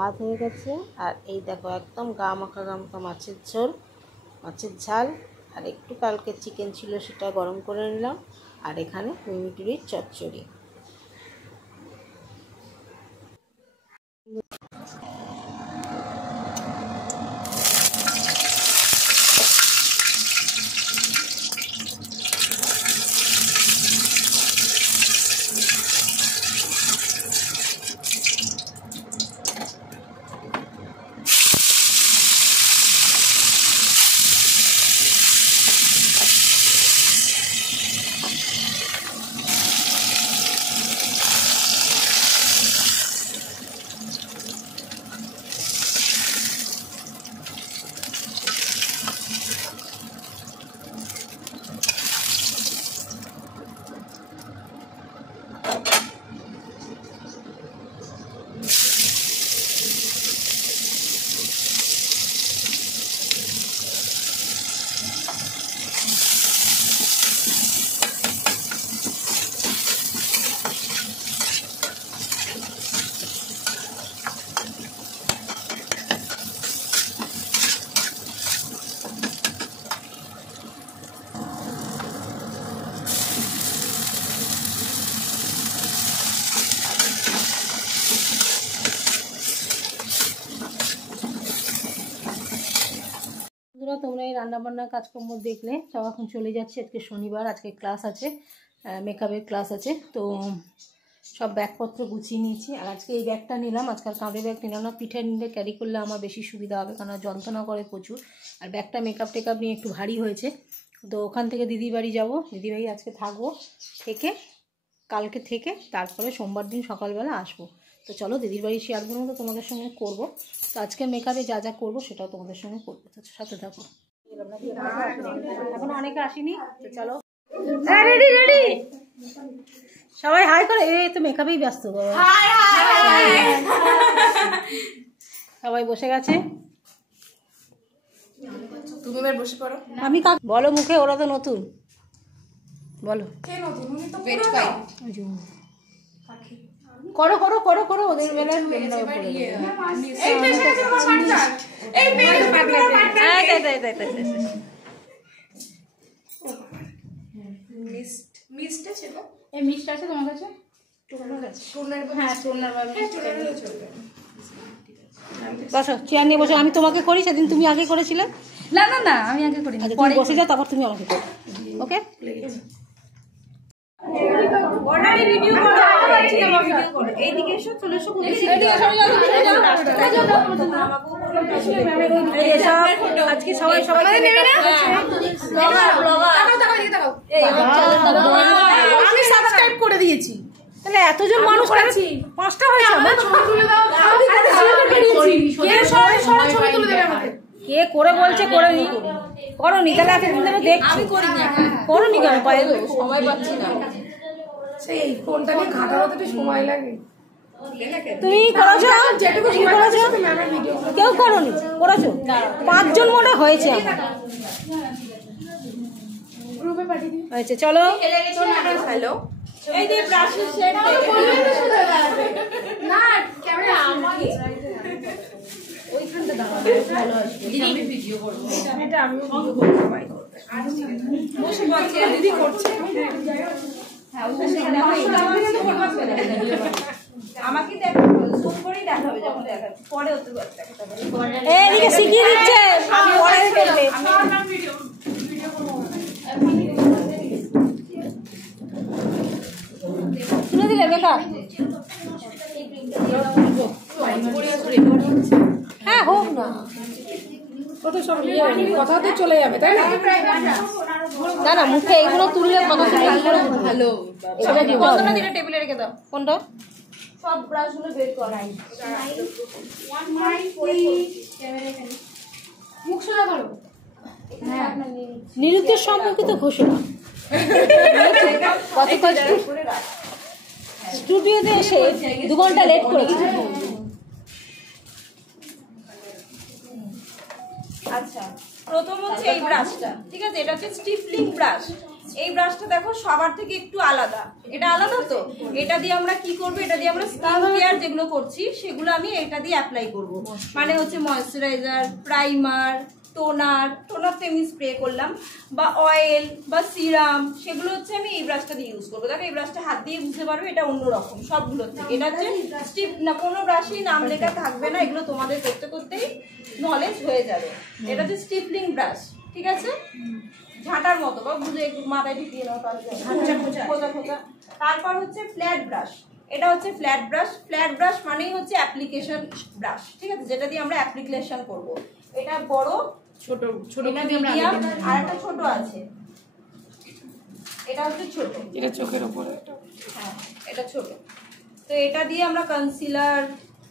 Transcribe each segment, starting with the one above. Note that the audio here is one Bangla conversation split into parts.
ভাত হয়ে গেছে, আর এই দেখো একদম গা মাখা মাছের ঝোল, মাছের ঝাল, আর একটু কালকে চিকেন ছিল সেটা গরম করে নিলাম, আর এখানে মিমিটুরির চচ্চড়ি। তোমরা এই রান্নাবান্নার কাজকর্ম দেখলে, সব এখন চলে যাচ্ছে। আজকে শনিবার, আজকে ক্লাস আছে, মেকআপের ক্লাস আছে, তো সব ব্যাগপত্র গুছিয়ে নিয়েছি। আর আজকে এই ব্যাগটা নিলাম, আজকাল কাঁধে ব্যাগ নিলাম না, পিঠে নিলে ক্যারি করলে আমার বেশি সুবিধা হবে, কারণ যন্ত্রণা করে প্রচুর। আর ব্যাগটা মেকআপ টেকআপ নিয়ে একটু ভারী হয়েছে, তো ওখান থেকে দিদির বাড়ি যাবো, দিদির বাড়ি আজকে থাকবো, কালকে থেকে তারপরে সোমবার দিন সকালবেলা আসবো। তো চলো দিদির বাড়ি শেয়ারগুলো তো তোমাদের সঙ্গে করবো। তো আজকে মেকআপে যা যা করবো সেটাও তোমাদের সঙ্গে করবো, তো সাথে থাকো। এখন অনেকে আসেনি, তো চলো। রেডি রেডি সবাই হাই করে। এই তো মেকআপেই ব্যস্ত, সবাই বসে গেছে। তুমি এবার বসে পড়ো। আমি বলো মুখে, ওরা তো নতুন, বলো করো করো করো করো, ওদের বেলায় মিষ্ট আছে তোমার কাছে? বসো, চেয়ার নিয়ে বসো। আমি তোমাকে করি, সেদিন তুমি আগে করেছিলে। না না না, আমি আগে করি। তুমি বসে যাও, তারপর তুমি আমাকে করো। ওকে, এইদিকে এসো, চলে এসো, আজকে সবাই সবাই আমি সাবস্ক্রাইব করে দিয়েছি, তাহলে এতজন মানুষ আছি, 5টা হয়েছে। কে করে বলছে করে নি, করো নি, তাহলে এতদিন ধরে দেখছি করো নি কেন? সময় পাচ্ছি না, সেই ফোনটা নিয়ে ঘাটাতে সময় লাগে। তুমি করেছো, কেউ করোনি, করেছো? 5 জন মনে হয়েছে আমার, হয়েছে। চলো, হ্যালো, এই যে ব্রাশের সেট না ক্যামেরা আমাকে ওইখানটা দাও, ভালো আসবে। দিদি আমি ভিডিও করব, এটা আমি ভিডিও করব, সবাই করবে। বসে বলছে দিদি করছে, হ্যাঁ ওটা সেখানে আমাকে দেখো, জুম করেই দেখাবে, যখন দেখাচ্ছি পরে ওতে দেখাতে হবে। এইদিকে শিখিয়ে দিচ্ছে, আমি পরে করবে, আমি ভিডিও করব। তুলে দিলে মেকআপ, হ্যাঁ হোক না, কত সব কথাতে চলে যাবে, তাই না? না না, মুখে এগুলো তুললে কথা ভালো, এটা দিও, কতটা দিলে টেবিলে রেখে দাও। কোনটা? সব ব্রাশগুলো বের করাই, মুখ সোজা করো। হ্যাঁ, নিরুদ্দেশ সম্পর্কিত ঘোষণা। গতকাল স্টুডিওতে এসে 2 ঘন্টা লেট করেছি। আচ্ছা, প্রথম হচ্ছে এই ব্রাশটা, ঠিক আছে? এটা হচ্ছে স্টিফলিং ব্রাশ, এই ব্রাশটা দেখো সবার থেকে একটু আলাদা, এটা আলাদা তো। এটা দিয়ে আমরা কি করব, এটা দিয়ে আমরা স্কিন কেয়ার যেগুলো করছি সেগুলো আমি এটা দিয়ে অ্যাপ্লাই করব। মানে হচ্ছে ময়েশ্চারাইজার, প্রাইমার, টোনার তো আমি স্প্রে করলাম, বা অয়েল বা সিরাম, সেগুলো হচ্ছে আমি এই ব্রাশটা দিয়ে ইউজ করবো। দেখো এই ব্রাশটা হাত দিয়ে বুঝতে পারবে এটা অন্যরকম সবগুলোর থেকে। এটা হচ্ছে স্টিপ না, কোনো ব্রাশেই নাম লেখা থাকবে না, এগুলো তোমাদের করতে করতেই নলেজ হয়ে যাবে। এটা হচ্ছে স্টিপলিং ব্রাশ, ঠিক আছে, ঝাঁটার মতো বা বুঝে একটু মাথায় ঢুকিয়ে নাও তাহলে খোঁজা খোঁজা। তারপর হচ্ছে ফ্ল্যাট ব্রাশ, এটা হচ্ছে ফ্ল্যাট ব্রাশ। ফ্ল্যাট ব্রাশ মানেই হচ্ছে অ্যাপ্লিকেশন ব্রাশ, ঠিক আছে, যেটা দিয়ে আমরা অ্যাপ্লিকেশন করব। এটা বড়, ছোট ছোট মিডিয়াম, আর একটা ছোট আছে, এটা হচ্ছে ছোট, এটা চোখের উপরে, হ্যাঁ এটা ছোট। তো এটা দিয়ে আমরা কনসিলার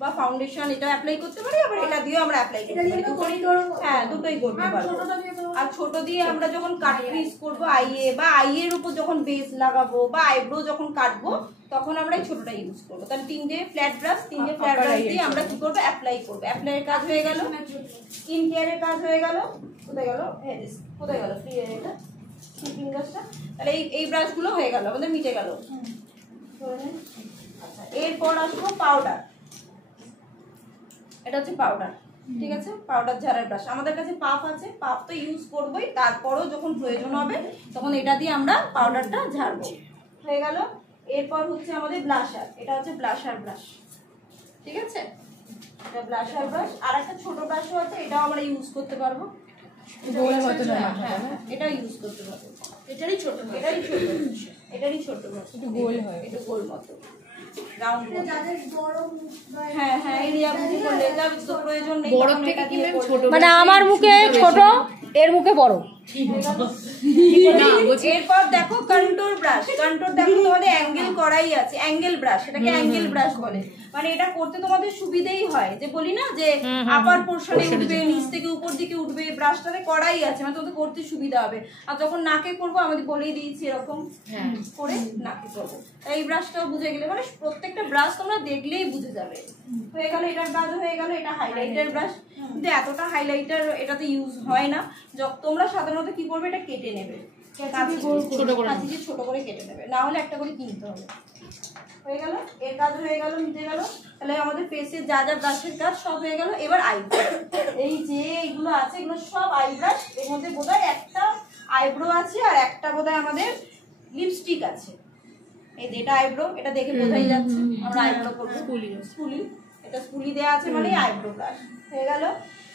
বা ফাউন্ডেশন এটা অ্যাপ্লাই করতে পারি, আবার এটা দিয়েও আমরা অ্যাপ্লাই করতে পারি। হ্যাঁ দুটোই করতে পারবো। আর ছোট দিয়ে আমরা যখন কাট ক্রিজ করবো আইয়ে, বা আইয়ের উপর যখন বেস লাগাবো বা আইব্রো যখন কাটবো, তখন আমরা এই ছোটটা ইউজ করবো। তাহলে তিনটে ফ্ল্যাট ব্রাশ দিয়ে আমরা কি করবো, অ্যাপ্লাই করবো। অ্যাপ্লাইয়ের কাজ হয়ে গেল, স্কিন কেয়ারের কাজ হয়ে গেল। কোথায় গেল, কোথায় গেল ফ্রি এটা স্কিন ব্রাশটা। তাহলে এই ব্রাশগুলো হয়ে গেল, আমাদের মিটে গেল। আচ্ছা, এরপর আসবো পাউডার। এটা হচ্ছে পাউডার, ঠিক আছে, পাউডার ঝাড়ার ব্রাশ। আমাদের কাছে পাফ আছে, পাফ তো ইউজ করবোই, তারপরও যখন প্রয়োজন হবে তখন এটা দিয়ে আমরা পাউডারটা ঝাড়বো। হয়ে গেল। এরপর হচ্ছে আমাদের ব্লাশার, এটা হচ্ছে ব্লাশার ব্রাশ, ঠিক আছে, এটা ব্লাশার ব্রাশ। আর একটা ছোট ব্রাশও আছে, এটাও আমরা ইউজ করতে পারবো, এটা ইউজ করতে পারবো। এটারই ছোট, এটারই ছোট ব্রাশ, একটু গোল হয়, একটু গোল মতো রাউন্ড। হ্যাঁ হ্যাঁ, এরিয়া বুঝি করলে যা প্রয়োজন নেই, বড় থেকে কি ছোট, মানে আমার মুখে ছোট, এর মুখে বড়। এরপর দেখো কন্ট্রোল ব্রাশ। কন্ট্রোল দেখো তোমাদের অ্যাঙ্গেল করাই আছে, অ্যাঙ্গেল ব্রাশ, এটাকে অ্যাঙ্গেল ব্রাশ বলে। মানে এটা করতে তোমাদের সুবিধেই হয়, যে বলি না যে আপার পোর্শনে উঠবে, নিচ থেকে উপর দিকে উঠবে, ব্রাশটাতে করাই আছে, মানে তোমাদের করতে সুবিধা হবে। আর যখন নাকে করবো আমাদের বলেই দিয়েছি এরকম করে নাকে করবো। তাই এই ব্রাশটাও বুঝে গেলে, মানে প্রত্যেকটা ব্রাশ তোমরা দেখলেই বুঝে যাবে। হয়ে গেল, এটার কাজ হয়ে গেল। এটা হাইলাইটার ব্রাশ, কিন্তু এতটা হাইলাইটার এটাতে ইউজ হয় না। তোমরা সাধারণত কি করবে, এটা কেটে নেবে, ছোট করে কেটে নেবে, না হলে একটা করে কিনতে হবে। হয়ে গেল, এর কাজ হয়ে গেল, মিটে গেল। তাহলে আমাদের ফেসের যা যা ব্রাশের কাজ সব হয়ে গেল। এবার আইব্রো, এই যে এইগুলো আছে এগুলো সব আই ব্রাশ। এর মধ্যে বোধহয় একটা আইব্রো আছে আর একটা বোধহয় আমাদের লিপস্টিক আছে। এই যে এটা আইব্রো, এটা দেখে বোঝাই যাচ্ছে আমরা আইব্রো করবো। স্কুলি, এটা স্কুলি দেওয়া আছে মানে আইব্রো ব্রাশ হয়ে গেল।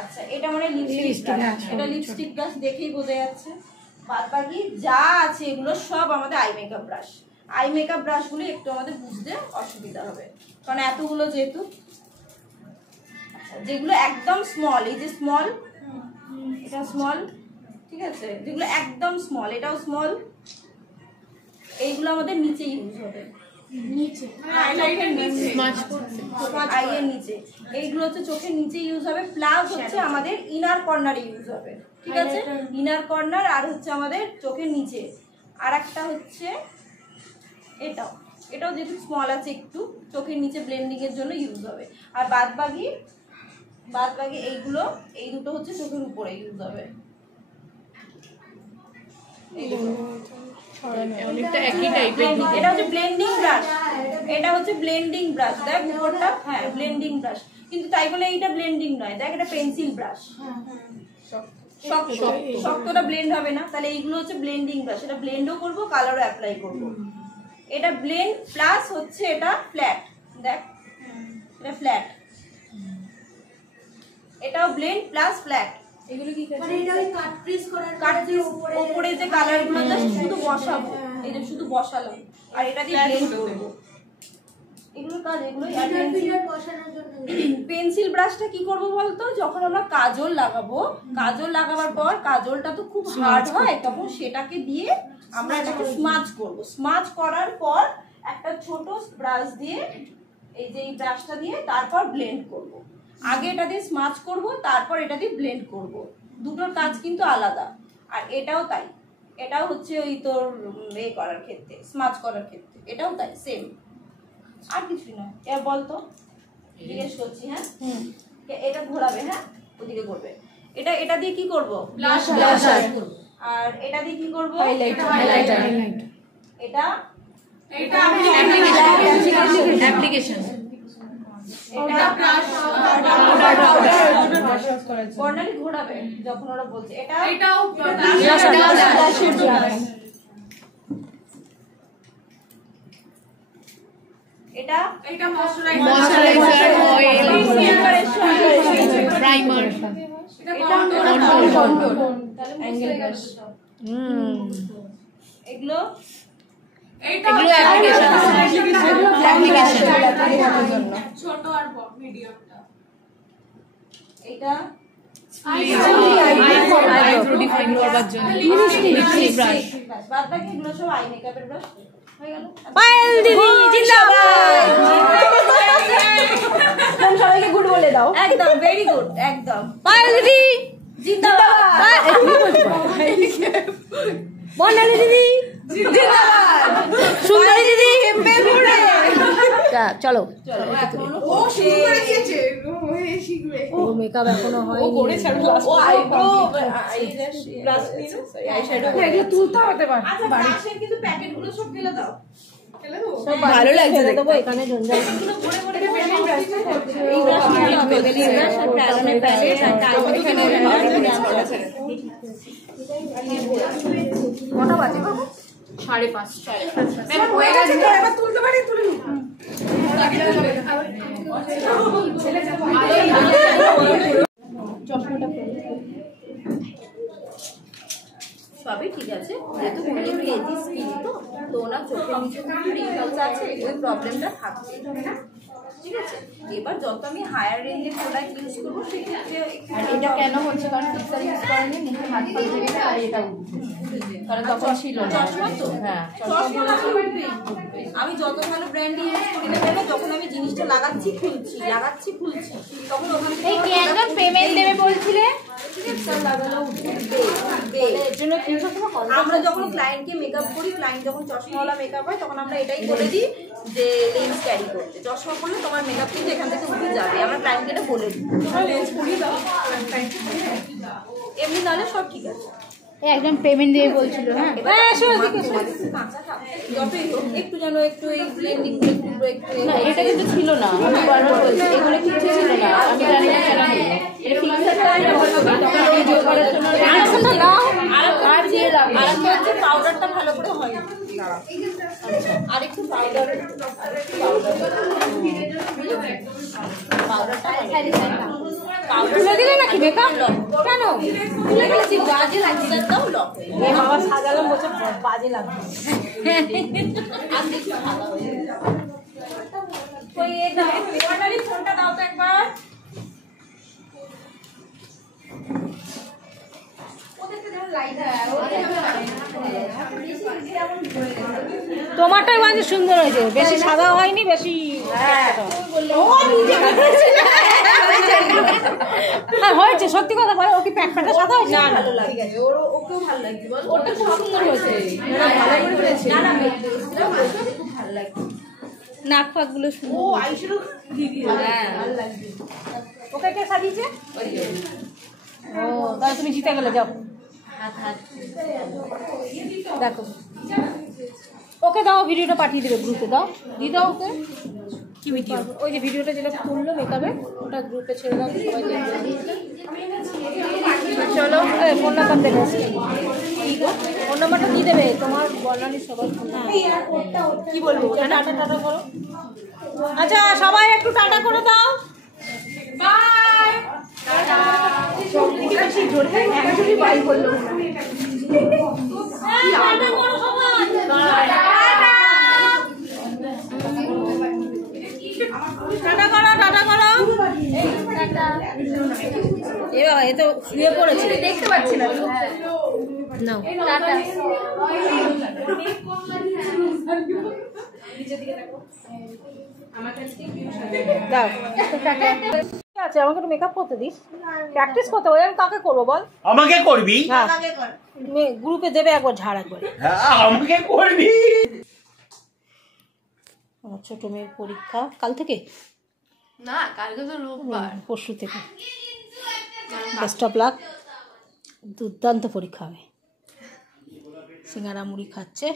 আচ্ছা, এটা মানে লিপস্টিক ব্রাশ, এটা লিপস্টিক ব্রাশ দেখেই বোঝা যাচ্ছে। বাদ বাকি যা আছে এগুলো সব আমাদের eye makeup brush. Eye makeup ব্রাশগুলো একটু আমাদের বুঝতে অসুবিধা হবে, কারণ এতগুলো যেহেতু। যেগুলো একদম স্মল, এই যে স্মল, এটা স্মল, ঠিক আছে, যেগুলো একদম স্মল, এটাও স্মল, এইগুলো আমাদের নিচে ইউজ হবে, নিচে আইয়ের নিচে। এইগুলো হচ্ছে চোখের নিচে ইউজ হবে, প্লাস হচ্ছে আমাদের ইনার কর্নারে ইউজ হবে, ঠিক আছে, ইনার কর্নার আর হচ্ছে আমাদের চোখের নিচে। আর একটা হচ্ছে এটাও যেহেতু স্মল আছে একটু, চোখের নিচে ব্লেন্ডিং এর জন্য ইউজ হবে। আর বাদ বাকি এইগুলো, এই দুটো হচ্ছে চোখের উপরে ইউজ হবে। এটা হচ্ছে ব্লেন্ডিং ব্রাশ, এটা হচ্ছে ব্লেন্ডিং ব্রাশ। দেখ উপরটা, হ্যাঁ ব্লেন্ডিং ব্রাশ, কিন্তু তাই বলে এইটা ব্লেন্ডিং নয়। দেখ এটা পেন্সিল ব্রাশ, শক্তটা ব্লেন্ড হবে না। তাহলে এইগুলো হচ্ছে ব্লেন্ডিং ব্রাশ, এটা ব্লেন্ডও করবো, কালারও অ্যাপ্লাই করবো। এটা ব্লেন্ড প্লাস হচ্ছে এটা ফ্ল্যাট, দেখ এটা ফ্ল্যাট, এটাও ব্লেন্ড প্লাস ফ্ল্যাট। এগুলো কি মানে এটা ওই কাট ক্রিজ উপরে যে কালারগুলো জাস্ট শুধু বসাবো, এই যে শুধু বসালাম, আর এটা দিয়ে ব্লেন্ড করব। এগুলো কাজ, এগুলো বসানোর জন্য। পেন্সিল ব্রাশটা কি করব বলতো, যখন আমরা কাজল লাগাবো, কাজল লাগাবার পর কাজলটা তো খুব হার্ড হয়, তখন সেটাকে দিয়ে আমরা এটাকে স্মাচ করব। স্মাচ করার পর একটা ছোট ব্রাশ দিয়ে, এই যে এই ব্রাশটা দিয়ে তারপর ব্লেন্ড করব। আগে এটা দিয়ে স্মাচ করব, তারপর এটা দিয়ে ব্লেন্ড করব। দুটোর কাজ কিন্তু আলাদা। আর এটাও তাই, এটাও হচ্ছে ওই তোর এ করার ক্ষেত্রে, স্মাচ করার ক্ষেত্রে এটাও তাই, সেম, আর কিছুই নয়। এবার বলতো, জিজ্ঞেস করছি, হ্যাঁ এটা ঘোরাবে, হ্যাঁ ওদিকে করবে। এটা দিয়ে কি করবো, ব্লাশার। আর এটা দিয়ে কি করব? হাইলাইটার। এটা অ্যাপ্লিকেশন। এটা বর্ণালী ঘোরাবে যখন ওরা বলছে। এটাও এটা ময়শ্চারাইজার, অয়েল, প্রাইমার, এগুলো ছোট আর মিডিয়ামটা। এটা আইব্রো ডিফাইন করবার জন্য লিপস্টিক ব্রাশ। বাদ বাকি এগুলো সব আই মেকআপের ব্রাশ হয়ে গেল। পায়েল দিদি জিন্দাবাদ। তোমরা সবাইকে গুড বলে দাও। একদম ভেরি গুড, একদম পায়েল দিদি জিন্দাবাদ। বর্ণালী দিদি জিন্দাবাদ। সুন্দরী দিদি বেলুড়ে। চলো। ও শুরু করে দিয়েছে, ও শিখবে। ও মেকআপ এখনো হয়নি। ও আইব্রো ব্রাশ নিলো, সরি আইশ্যাডো। এগুলো তুলতে হতে পারে। আচ্ছা ব্রাশের কিন্তু প্যাকেটগুলো সব ফেলে দাও। ফেলে দাও। সব ভালো লাগছে দেবো এখানে জঞ্জাল। এগুলো ভরে ভরে পেন্সিল ব্রাশ এই ব্রাশ নিয়ে হবে বেলি ব্রাশ আর প্যালেনের প্যালেট আর টাইপ এখানে আছে। কটা বাজে বাবু? 5:30। ম্যাম হয়ে গেছে তো, এবার তুলতে পারি, তুলে নিই। সবই ঠিক আছে, যেহেতু উনি লেজি স্কিন তো ওনার চোখের নিচে রিঙ্কলস আছে, ওই প্রবলেমটা থাকছে, ঠিক আছে। এবার যত আমি হায়ার রেঞ্জের প্রোডাক্ট ইউজ করবো সেক্ষেত্রে এটা কেন হচ্ছে, কারণ ফিক্সার ইউজ করেনি, মুখে হাত পা ধরে গেছে আর এটা কারণ তখন ছিল না। চশমা তো হ্যাঁ, চশমাটা আমি যত ভালো ব্র্যান্ড ইউজ করি না কেন, যখন আমি জিনিসটা লাগাচ্ছি খুলছি তখন ওখানে এই কে একজন পেমেন্ট দেবে বলছিলে, আমরা যখন ক্লায়েন্টকে মেকআপ করি, ক্লায়েন্ট যখন চশমাওয়ালা মেকআপ হয় তখন আমরা এটাই বলে দিই যে লেন্স ক্যারি করতে, চশমা পরলে তোমার মেকআপ কিন্তু এখান থেকে উঠে যাবে, আমরা ক্লায়েন্টকে এটা বলে দিই। এমনি নাহলে সব ঠিক আছে। একজন পেমেন্ট দেবে বলছিল। হ্যাঁ, যতই হোক একটু যেন একটু এই ব্লেন্ডিং একটু না এটা কিন্তু ছিল না, আমি বারবার বলছি এগুলো কিছু ছিল না, আমি জানি না কেন হলো। এটা ফিক্সারটা তখন এই জোর করার জন্য আরেকটা হচ্ছে পাউডারটা ভালো করে হয় আর একটু পাউডারটা তুলে দিলে নাকি মেকআপ? কেন তুলে গেছি বাজে লাগছে তাও লক এ বাবা সাজালাম বলছে বাজে লাগবে। আর দেখি ভালো হয়ে ওই এই দাও অর্ডারি ফোনটা দাও তো একবার। তোমারটাই মানে সুন্দর হয়েছে, বেশি সাদা হয়নি, বেশি হয়েছে। সত্যি কথা বলে, ও কি প্যাক প্যাকটা সাদা হয়েছে? না ভালো লাগে, ওকেও ভালো লাগছে বল, ওটা খুব সুন্দর হয়েছে। ভালো করে করেছে না খুব ভালো লাগছে। নাক ফাক গুলো সুন্দর। ও আইশ্যাডো দিদি হ্যাঁ ভালো লাগছে। ওকে কে সাজিয়েছে? ও তাহলে তুমি জিতে গেলে, যাও দেখো। ওকে দাও, ভিডিওটা পাঠিয়ে দেবে গ্রুপে, দাও দিয়ে দাও ওকে। কি ভিডিও? ওই যে ভিডিওটা যেটা খুললো মেকআপে, ওটা গ্রুপে ছেড়ে দাও, সবাই দেখবে। চলো ফোন নাম্বার দেবে, ফোন নাম্বারটা দিয়ে দেবে তোমার, বর্ণালী সবাই। কি বলবো, টাটা টাটা করো। আচ্ছা সবাই একটু টাটা করে দাও, বাই। টাটা। একজনই বাই বললো। টাটা করো সবাই। টাটা করো, টাটা করো। এ বাবা, এ তো শুয়ে পড়েছে, দেখতে পাচ্ছি না। নাও টাটা। দাও টাটা। ঠিক আছে, আমাকে একটু মেকআপ করতে দিস, প্র্যাকটিস করতে হবে। আমি কাকে করবো বল? আমাকে করবি? হ্যাঁ গ্রুপে দেবে একবার ঝাড় একবার। হ্যাঁ আমাকে করবি। আমার ছোট মেয়ের পরীক্ষা কাল থেকে না, কালকে তো রোববার, পরশু থেকে। বেস্ট অফ লাক, দুর্দান্ত পরীক্ষা হবে। সিঙ্গারা মুড়ি খাচ্ছে।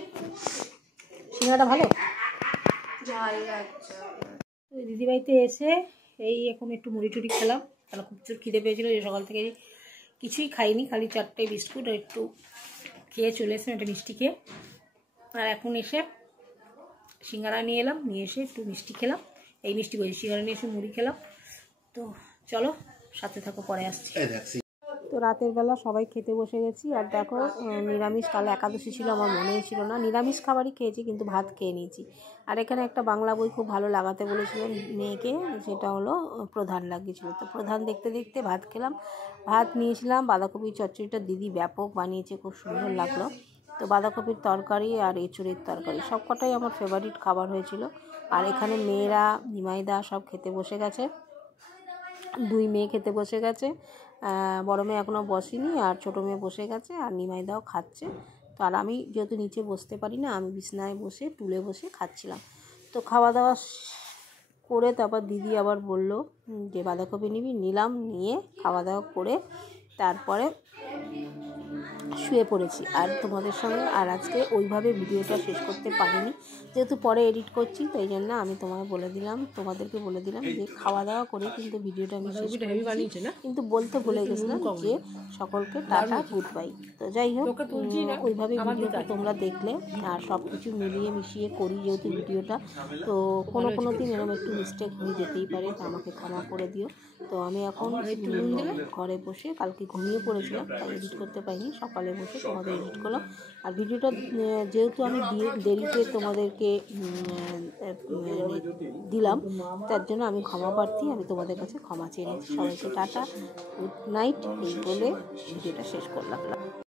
সিঙ্গারাটা ভালো। ওই দিদিবাড়িতে এসে এই এখন একটু মুড়ি টুড়ি খেলাম, তাহলে খুব জোর খিদে পেয়েছিল, যে সকাল থেকে কিছুই খাইনি, খালি 4টে বিস্কুট আর একটু খেয়ে চলে এসেছিলাম, একটা মিষ্টি খেয়ে। আর এখন এসে সিঙ্গারা নিয়ে এলাম, নিয়ে এসে একটু মিষ্টি খেলাম, এই মিষ্টি বলছি সিঙ্গারা নিয়ে এসে মুড়ি খেলাম। তো চলো সাথে থাকো, পরে আসছি। তো রাতের বেলা সবাই খেতে বসে গেছি। আর দেখো নিরামিষ, কাল একাদশী ছিল, আমার মনেই ছিল না, নিরামিষ খাবারই খেয়েছি কিন্তু ভাত খেয়ে নিয়েছি। আর এখানে একটা বাংলা বই খুব ভালো লাগাতে বলেছিলেন মেয়েকে, সেটা হলো প্রধান লাগিয়েছিল। তো প্রধান দেখতে দেখতে ভাত খেলাম। ভাত নিয়েছিলাম, বাঁধাকপির চচ্চড়িটা দিদি ব্যাপক বানিয়েছে, খুব সুন্দর লাগলো। তো বাঁধাকপির তরকারি আর এঁচুড়ের তরকারি সব কটাই আমার ফেভারিট খাবার হয়েছিল। আর এখানে মেয়েরা, নিমাইদা সব খেতে বসে গেছে, 2 মেয়ে খেতে বসে গেছে, বড় মেয়ে এখনও বসেনি, আর ছোটো মেয়ে বসে গেছে, আর নিমাইদাও খাচ্ছে। তো আর আমি যেহেতু নিচে বসতে পারি না, আমি বিছনায় বসে টুলে বসে খাচ্ছিলাম। তো খাওয়া দাওয়া করে তারপর দিদি আবার বলল যে বাঁধাকপি নিবি, নিলাম, নিয়ে খাওয়া দাওয়া করে তারপরে শুয়ে পড়েছি। আর তোমাদের সঙ্গে আর আজকে ওইভাবে ভিডিওটা শেষ করতে পারিনি, যেহেতু পরে এডিট করছি, তাই জন্য আমি তোমাদেরকে বলে দিলাম যে খাওয়া দাওয়া করে কিন্তু ভিডিওটা আমি শেষ করেছি, কিন্তু বলতে ভুলে গেছিলাম যে সকলকে টাটা, গুড বাই। তো যাই হোক, ওইভাবে ভিডিওটা তোমরা দেখলে, আর সব কিছু মিলিয়ে মিশিয়ে করি যেহেতু ভিডিওটা, তো কোনো দিন এরকম একটু মিস্টেক হয়ে যেতেই পারে, তো আমাকে ক্ষমা করে দিও। তো আমি এখন ঘরে বসে, কালকে ঘুমিয়ে পড়েছিলাম তাই এডিট করতে পারিনি, সকালে বসে তোমাদের এডিট করলাম। আর ভিডিওটা যেহেতু আমি দেরিতে তোমাদেরকে দিলাম, তার জন্য আমি ক্ষমা প্রার্থী, আমি তোমাদের কাছে ক্ষমা চেয়ে নিচ্ছি। সবাইকে টাটা, গুড নাইট এই বলে ভিডিওটা শেষ করলাম।